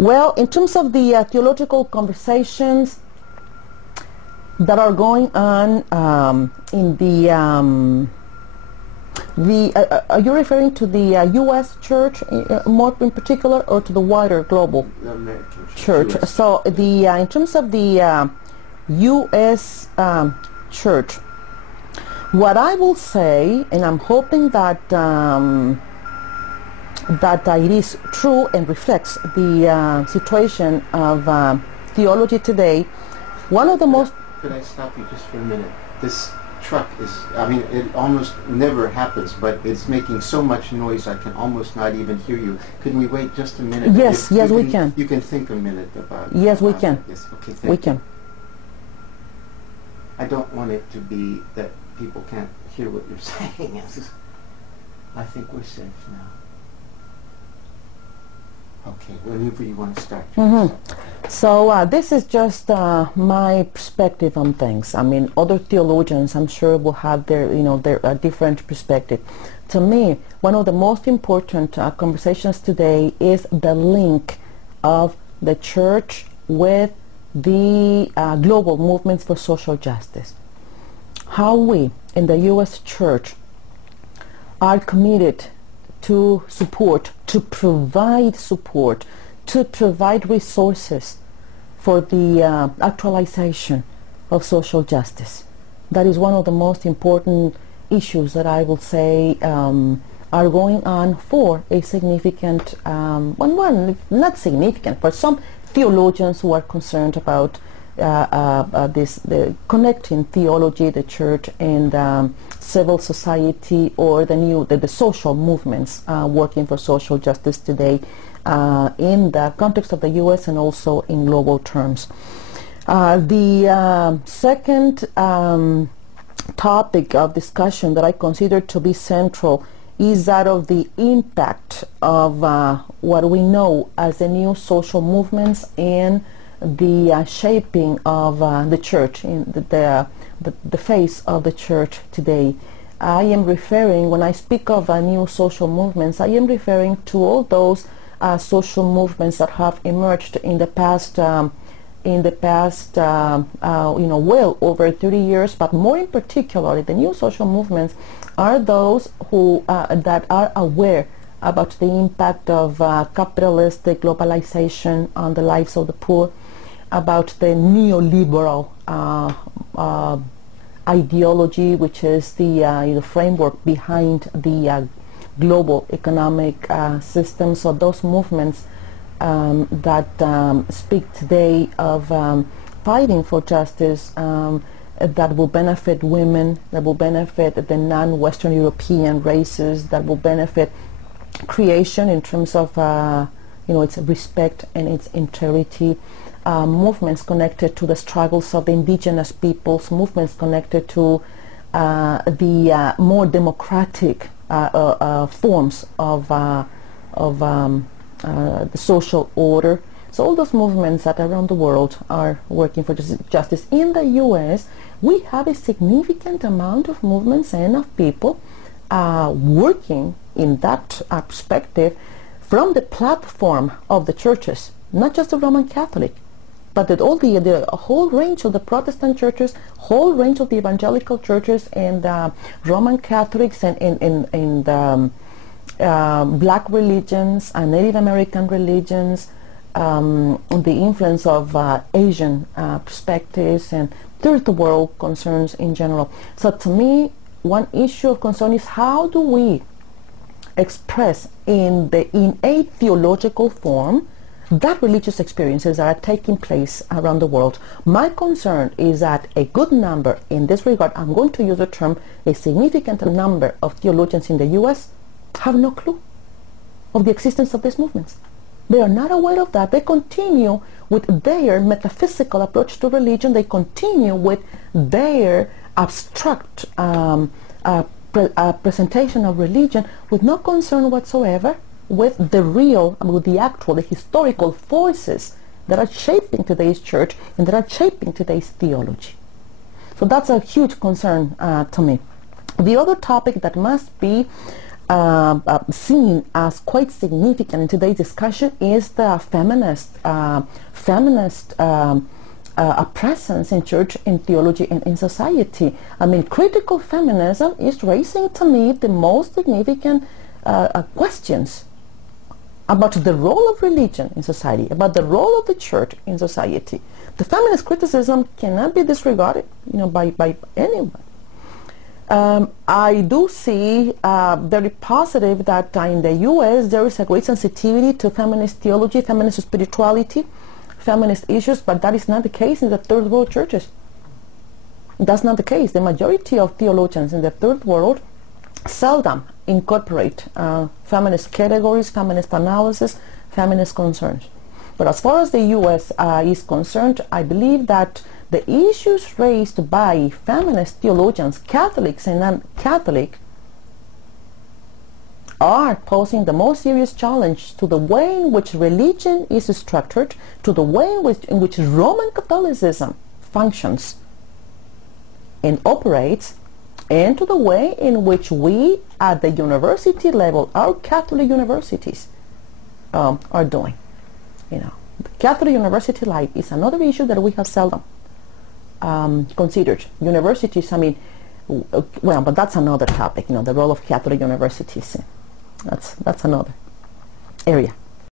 Well, in terms of the theological conversations that are going on in are you referring to the U.S. church more in particular, or to the wider global church? So the in terms of the U.S. church, what I will say, and I'm hoping that that it is true and reflects the situation of theology today. One of the most... Could I stop you just for a minute? This truck is, I mean, it almost never happens, but it's making so much noise I can almost not even hear you. Can we wait just a minute? Yes, yes, we can. You can think a minute about... Yes, we can. Yes, okay, we can. I don't want it to be that people can't hear what you're saying. I think we're safe now. Okay, whenever you want to start. So this is just my perspective on things. I mean, other theologians, I'm sure, will have their, their different perspective. To me, one of the most important conversations today is the link of the church with the global movements for social justice. How we in the U.S. church are committed to support, to provide support, to provide resources for the actualization of social justice. That is one of the most important issues that I will say are going on for a significant, not significant, but some theologians who are concerned about the connecting theology, the church, and civil society, or the social movements working for social justice today in the context of the U.S. and also in global terms. The second topic of discussion that I consider to be central is that of the impact of what we know as the new social movements and the shaping of the church, in the face of the church today. I am referring, when I speak of new social movements, I am referring to all those social movements that have emerged in the past, well over 30 years, but more in particular, the new social movements are those who that are aware about the impact of capitalistic globalization on the lives of the poor, about the neoliberal ideology, which is the framework behind the global economic system. So those movements that speak today of fighting for justice that will benefit women, that will benefit the non-Western European races, that will benefit creation in terms of its respect and its integrity. Movements connected to the struggles of the indigenous peoples, movements connected to the more democratic forms of the social order. So all those movements that around the world are working for justice. In the U.S., we have a significant amount of movements and of people working in that perspective from the platform of the churches, not just the Roman Catholic, but that all the whole range of the Protestant churches, whole range of the evangelical churches, and Roman Catholics, and black religions, and Native American religions, the influence of Asian perspectives, and third world concerns in general. So to me, one issue of concern is how do we express in a theological form that religious experiences that are taking place around the world. My concern is that a good number, in this regard, I'm going to use the term, a significant number of theologians in the U.S. have no clue of the existence of these movements. They are not aware of that. They continue with their metaphysical approach to religion. They continue with their abstract presentation of religion with no concern whatsoever with the real, with the actual, the historical forces that are shaping today's church and that are shaping today's theology. So that's a huge concern to me. The other topic that must be seen as quite significant in today's discussion is the feminist presence in church, in theology, and in society. I mean, critical feminism is raising to me the most significant questions about the role of religion in society, about the role of the church in society. The feminist criticism cannot be disregarded, by anyone. I do see very positive that in the U.S. there is a great sensitivity to feminist theology, feminist spirituality, feminist issues, but that is not the case in the third world churches. That's not the case. The majority of theologians in the third world seldom incorporate feminist categories, feminist analysis, feminist concerns. But as far as the U.S. Is concerned, I believe that the issues raised by feminist theologians, Catholics and non-Catholic, are posing the most serious challenge to the way in which religion is structured, to the way in which Roman Catholicism functions and operates, and to the way in which we, at the university level, our Catholic universities, are doing. The Catholic university life is another issue that we have seldom considered. Universities, but that's another topic. The role of Catholic universities. That's another area.